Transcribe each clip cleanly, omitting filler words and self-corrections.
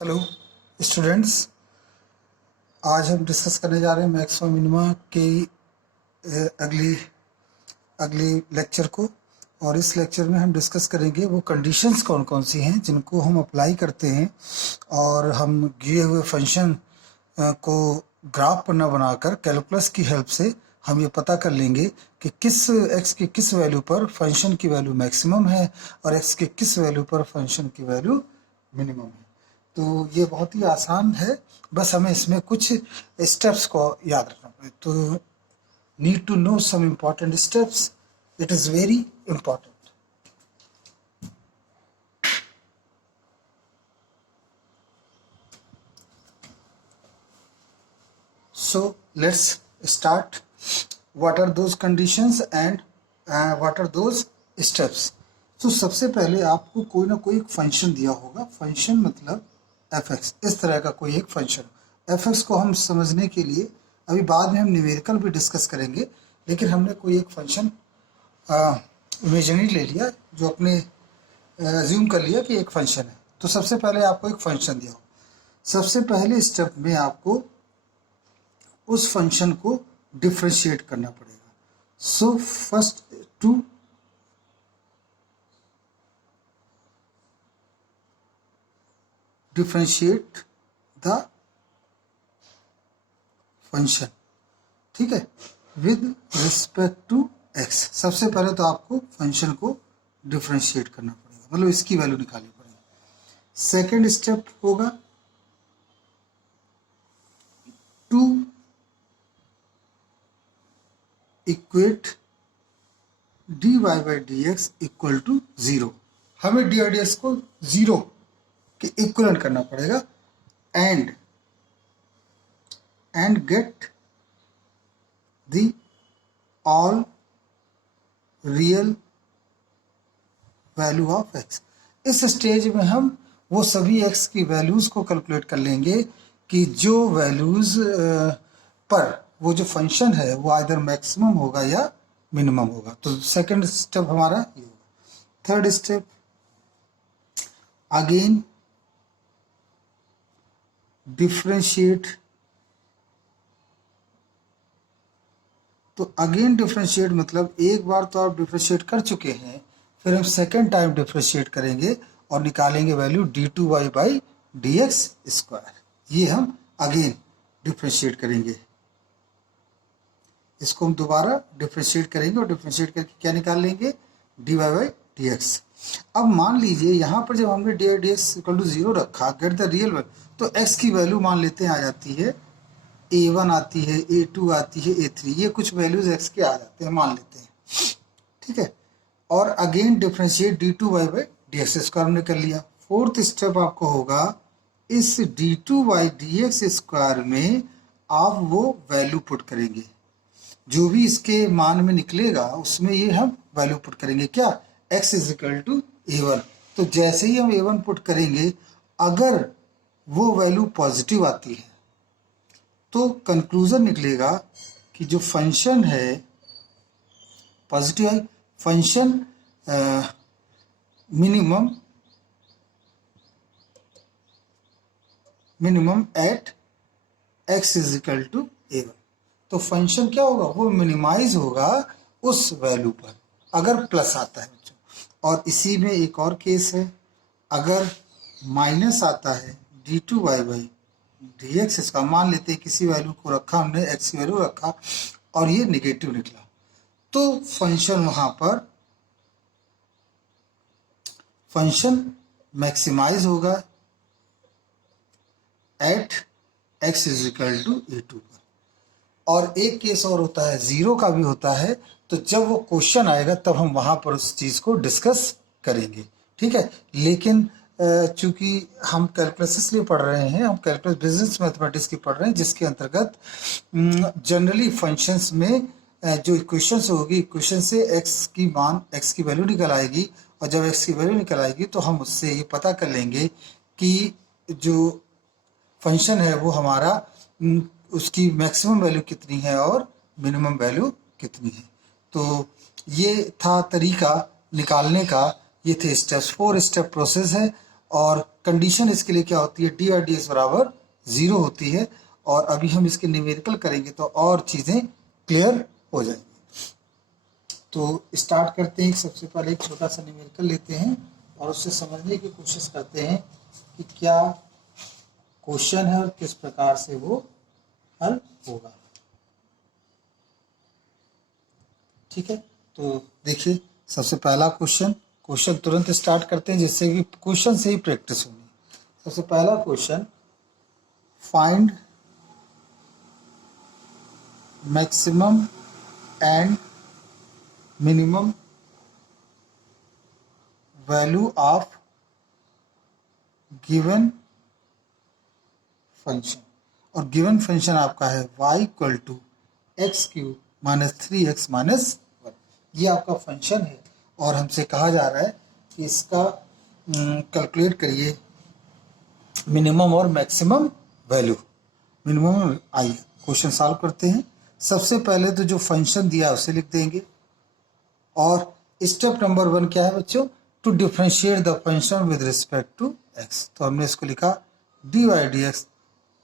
Hello students, आज हम discuss करने जा रहे हैं मैक्सिमम मिनिमा के अगली अगली लेक्चर को। और इस लेक्चर में हम डिस्कस करेंगे वो कंडीशंस कौन कौन सी हैं जिनको हम अप्लाई करते हैं और हम दिए हुए फंक्शन को ग्राफ पर न बनाकर कैलकुलस की हेल्प से हम ये पता कर लेंगे कि किस x की किस वैल्यू पर फंक्शन की वैल्यू मैक्सिमम है और x के किस वैल्यू पर फंक्शन की वैल्यू मिनिमम है। तो ये बहुत ही आसान है, बस हमें इसमें कुछ स्टेप्स को याद रखना पड़े। तो need to know some important steps, it is very important. So let's start. What are those conditions and what are those steps? तो सबसे पहले आपको कोई ना कोई एक फंक्शन दिया होगा। फंक्शन मतलब fx, इस तरह का कोई एक फंक्शन। fx को हम समझने के लिए अभी बाद में हम न्यूमेरिकल भी डिस्कस करेंगे, लेकिन हमने कोई एक फंक्शन इमेजिनरी ले लिया जो अपने अज्यूम कर लिया कि एक फंक्शन है। तो सबसे पहले आपको एक फंक्शन दिया हो। सबसे पहले स्टेप में आपको उस फंक्शन को डिफ्रेंशिएट करना पड़ेगा। So first to differentiate the function, ठीक है, विद रिस्पेक्ट टू एक्स। सबसे पहले तो आपको फंक्शन को डिफ्रेंशिएट करना पड़ेगा, मतलब इसकी वैल्यू निकालनी पड़ेगी। सेकेंड स्टेप होगा to equate dy by D X equal to zero. हमें डी डी एक्स को जीरो के इक्वलेंट करना पड़ेगा and get the all real value of X. इस स्टेज में हम वो सभी एक्स की वैल्यूज को कैलकुलेट कर लेंगे कि जो वैल्यूज पर वो जो फंक्शन है वो आइदर मैक्सिमम होगा या मिनिमम होगा। तो सेकंड स्टेप हमारा ये होगा। Third step, again differentiate. तो अगेन डिफ्रेंशिएट मतलब एक बार तो आप डिफ्रेंशिएट कर चुके हैं, फिर हम सेकेंड टाइम डिफ्रेंशिएट करेंगे और निकालेंगे value d2y by D X square. ये हम अगेन डिफ्रेंशिएट करेंगे, इसको हम दोबारा डिफ्रेंशिएट करेंगे और डिफ्रेंशिएट करके क्या निकाल लेंगे, dy बाई डी एक्स। अब मान लीजिए यहाँ पर जब हमने D D X equal to zero रखा, गेट द रियल वैल्यू, तो x की वैल्यू मान लेते हैं आ जाती है a1 आती है, a2 आती है, a3, ये कुछ वैल्यूज x के आ जाते हैं, मान लेते हैं, ठीक है। और again differentiate d2 by D X square हमने कर लिया। फोर्थ स्टेप आपको होगा इस d2 by D X square में आप वो वैल्यू पुट करेंगे, जो भी इसके मान में निकलेगा उसमें ये हम वैल्यू पुट करेंगे, क्या, x is equal to a1। तो जैसे ही हम a1 पुट करेंगे, अगर वो वैल्यू पॉजिटिव आती है तो कंक्लूजन निकलेगा कि जो फंक्शन है पॉजिटिव है, function minimum at x is equal to a1। तो फंक्शन क्या होगा, वो मिनिमाइज होगा उस वैल्यू पर अगर प्लस आता है बच्चों। और इसी में एक और केस है, अगर माइनस आता है d2 बाई डी एक्स, इसका मान लेते हैं किसी वैल्यू को रखा हमने, x की वैल्यू रखा और ये निगेटिव निकला, तो फंक्शन वहां पर फंक्शन मैक्सिमाइज होगा at x is equal to a2 पर। और एक केस और होता है, जीरो का भी होता है, तो जब वो क्वेश्चन आएगा तब हम वहां पर उस चीज को डिस्कस करेंगे, ठीक है। लेकिन चूंकि हम कैलकुलस इसलिए पढ़ रहे हैं, हम कैलकुलस बिजनेस मैथमेटिक्स की पढ़ रहे हैं, जिसके अंतर्गत जनरली फंक्शंस में जो इक्वेशंस होगी, इक्वेशन से x की वैल्यू निकल आएगी, और जब x की वैल्यू निकल आएगी तो हम उससे ये पता कर लेंगे कि जो फंक्शन है वो हमारा उसकी मैक्सिमम वैल्यू कितनी है और मिनिमम वैल्यू कितनी है। तो ये था तरीका निकालने का, ये थे स्टेप्स। 4 स्टेप प्रोसेस है और कंडीशन इसके लिए क्या होती है, डी बाई डी एक्स बराबर 0 होती है। और अभी हम इसके न्यूमेरिकल करेंगे तो और चीज़ें क्लियर हो जाएंगी। तो स्टार्ट करते हैं। सबसे पहले एक छोटा सा न्यूमेरिकल लेते हैं और उससे समझने की कोशिश करते हैं कि क्या क्वेश्चन है और किस प्रकार से वो हल होगा। ठीक है, तो देखिए सबसे पहला क्वेश्चन तुरंत स्टार्ट करते हैं जिससे कि क्वेश्चन से ही प्रैक्टिस होगी। सबसे पहला question, find maximum and minimum value of given function. और गिवन फंक्शन आपका है y equal to X cube minus 3x minus 1। ये आपका फंक्शन है और हमसे कहा जा रहा है कि इसका कैलकुलेट करिए मिनिमम और मैक्सिमम वैल्यू। मिनिमम, आइए क्वेश्चन सॉल्व करते हैं। सबसे पहले तो जो फंक्शन दिया है उसे लिख देंगे और स्टेप नंबर 1 क्या है बच्चों, to differentiate the function with respect to x। तो हमने इसको लिखा डी वाई डी एक्स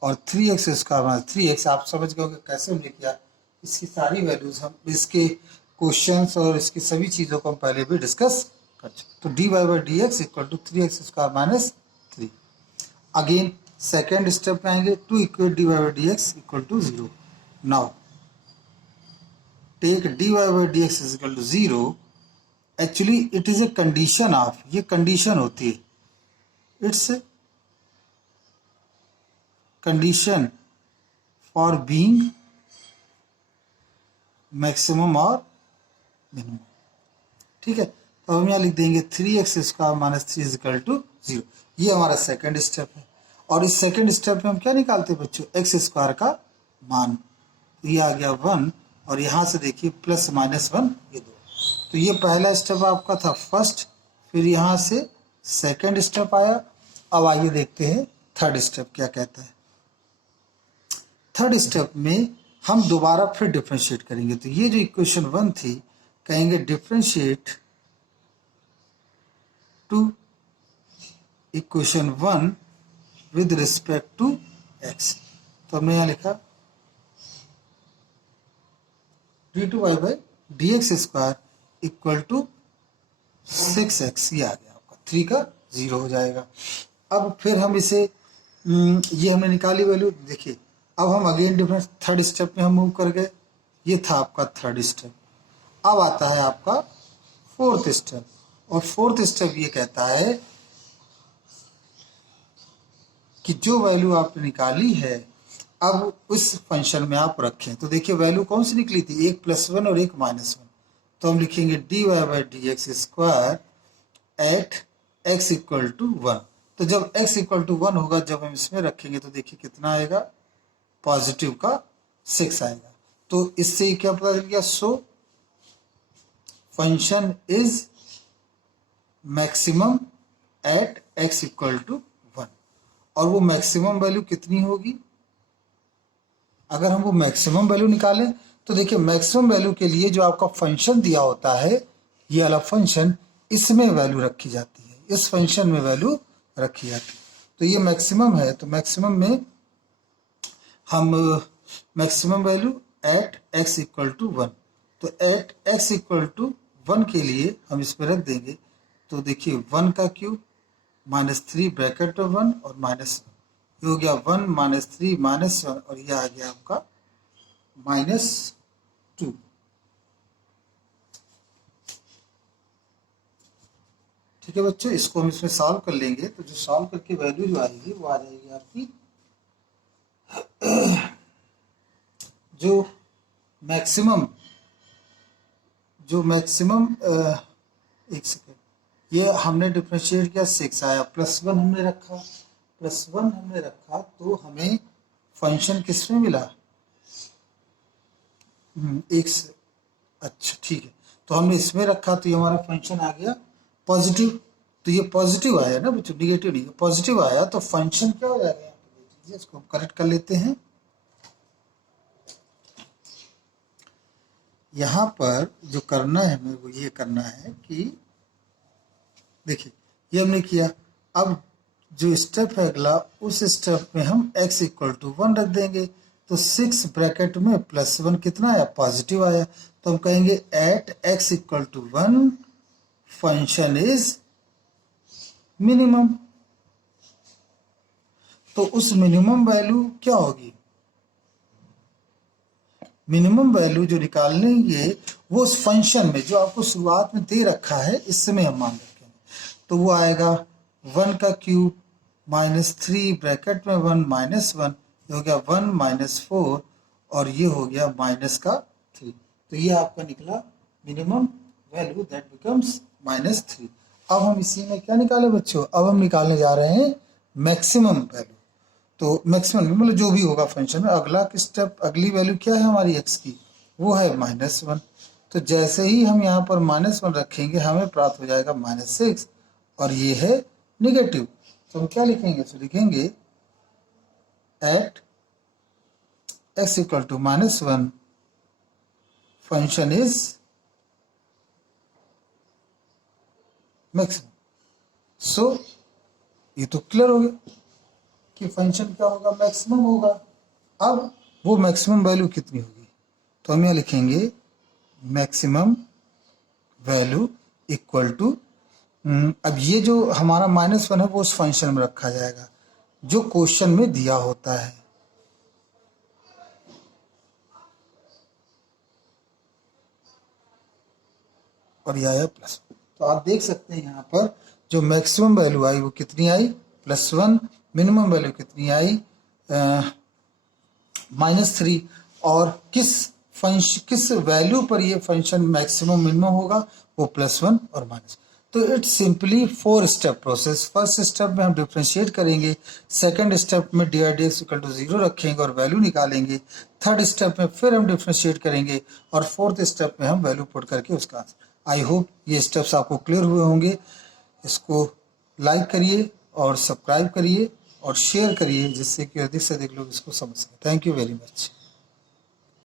और 3x स्क्वायर माइनस 3x। आप समझ गए होंगे कैसे हमने किया। इसकी सारी वैल्यूज हम इसके क्वेश्चंस और इसकी सभी चीज़ों को हम पहले भी डिस्कस कर चुके। तो D Y by D X equal to 3x square minus 3। Again second step में आएंगे, to equate D Y by D X equal to 0। Now take D Y by D X is equal to 0। Actually it is a condition of, ये condition होती है, it's condition for being maximum और minimum. ठीक है, तो हम यहाँ लिख देंगे 3x square minus 3 is equal to 0। ये हमारा सेकंड स्टेप है और इस सेकंड स्टेप में हम क्या निकालते हैं बच्चों, x स्क्वायर का मान। तो ये आ गया 1 और यहाँ से देखिए प्लस माइनस 1 ये 2। तो ये पहला स्टेप आपका था फर्स्ट, फिर यहाँ से सेकंड स्टेप आया। अब आइए देखते हैं थर्ड स्टेप क्या कहता है। थर्ड स्टेप में हम दोबारा फिर डिफरेंशिएट करेंगे। तो ये जो इक्वेशन 1 थी, कहेंगे differentiate to equation 1 with respect to x। तो हमने यहाँ लिखा d2y by D X square equal to 6x। ये आ गया आपका 3 का 0 हो जाएगा। अब फिर हम इसे ये हमने निकाली वैल्यू। देखिए अब हम अगेन डिफरेंस थर्ड स्टेप में हम मूव कर गए। ये था आपका थर्ड स्टेप। अब आता है आपका फोर्थ स्टेप और फोर्थ स्टेप ये कहता है कि जो वैल्यू आपने निकाली है अब उस फंक्शन में आप रखें। तो देखिए वैल्यू कौन सी निकली थी, एक +1 और एक -1। तो हम लिखेंगे D Y by D X square at x equal to 1। तो जब x इक्वल टू 1 होगा, जब हम इसमें रखेंगे तो देखिए कितना आएगा, पॉजिटिव का 6 आएगा। तो इससे क्या पता चल गया, so function is maximum at x equal to 1। और वो मैक्सिमम वैल्यू कितनी होगी, अगर हम वो मैक्सिमम वैल्यू निकालें तो देखिए मैक्सिमम वैल्यू के लिए जो आपका फंक्शन दिया होता है, ये वाला फंक्शन, इसमें वैल्यू रखी जाती है, इस फंक्शन में वैल्यू रखी जाती है। तो ये मैक्सिमम है, तो मैक्सिमम में हम maximum value at x equal to 1। तो एट x इक्वल टू 1 के लिए हम इसमें रख देंगे। तो देखिए 1 का क्यूब -3 ब्रैकेट में 1 और -1, ये हो गया 1 -3 -1 और ये आ गया आपका -2। ठीक है बच्चों, इसको हम इसमें सॉल्व कर लेंगे। तो जो सॉल्व करके वैल्यू जो आएगी वो आ जाएगी आपकी जो मैक्सिमम एक सेकेंड, ये हमने डिफरेंशिएट किया 6 आया, +1 हमने रखा, तो हमें फंक्शन किस में मिला, एक से, अच्छा ठीक है, तो हमने इसमें रखा तो ये हमारा फंक्शन आ गया पॉजिटिव। तो ये पॉजिटिव आया ना बच्चों, निगेटिव नहीं, पॉजिटिव आया तो फंक्शन क्या हो जाएगा, इसको करेक्ट कर लेते हैं। यहाँ पर जो करना है हमें वो ये करना है कि देखिए ये हमने किया। अब जो स्टेप है अगला, उस स्टेप में हम x इक्वल टू 1 रख देंगे। तो 6 ब्रैकेट में +1 कितना आया, पॉजिटिव आया। तो हम कहेंगे at x equal to 1 function is minimum. तो उस मिनिमम वैल्यू क्या होगी, मिनिमम वैल्यू जो निकालेंगे वो उस फंक्शन में जो आपको शुरुआत में दे रखा है, इस समय हम मान रखेंगे। तो वो आएगा 1 का क्यूब -3 ब्रैकेट में 1 -1, ये हो गया 1 -4 और ये हो गया -3। तो ये आपका निकला मिनिमम वैल्यू, दैट बिकम्स -3। अब हम इसी में क्या निकाले बच्चों, अब हम निकालने जा रहे हैं मैक्सिमम वैल्यू। तो मैक्सिमम मतलब जो भी होगा फंक्शन में, अगला स्टेप, अगली वैल्यू क्या है हमारी x की, वो है -1। तो जैसे ही हम यहाँ पर -1 रखेंगे हमें प्राप्त हो जाएगा -6 और ये है नेगेटिव। तो हम क्या लिखेंगे, तो लिखेंगे at x equal to -1 function is maximum. So ये तो क्लियर हो गया कि फंक्शन क्या होगा, मैक्सिमम होगा। अब वो मैक्सिमम वैल्यू कितनी होगी, तो हम यहाँ लिखेंगे मैक्सिमम वैल्यू इक्वल टू, अब ये जो हमारा -1 है वो उस फंक्शन में रखा जाएगा जो क्वेश्चन में दिया होता है। और यह आया +1। तो आप देख सकते हैं यहाँ पर जो मैक्सिमम वैल्यू आई वो कितनी आई, +1। मिनिमम वैल्यू कितनी आई, -3। और किस वैल्यू पर ये फंक्शन मैक्सिमम मिनिमम होगा, वो +1 और -। तो it's simply 4 step process. First step में हम डिफ्रेंशिएट करेंगे, सेकंड स्टेप में डी/डी/एक्स इक्वल टू 0 रखेंगे और वैल्यू निकालेंगे, थर्ड स्टेप में फिर हम डिफ्रेंशिएट करेंगे और फोर्थ स्टेप में हम वैल्यू पुट करके उसका आंसर। आई होप ये स्टेप्स आपको क्लियर हुए होंगे। इसको लाइक करिए और सब्सक्राइब करिए और शेयर करिए, जिससे कि अधिक से अधिक लोग इसको समझ सकें। Thank you very much.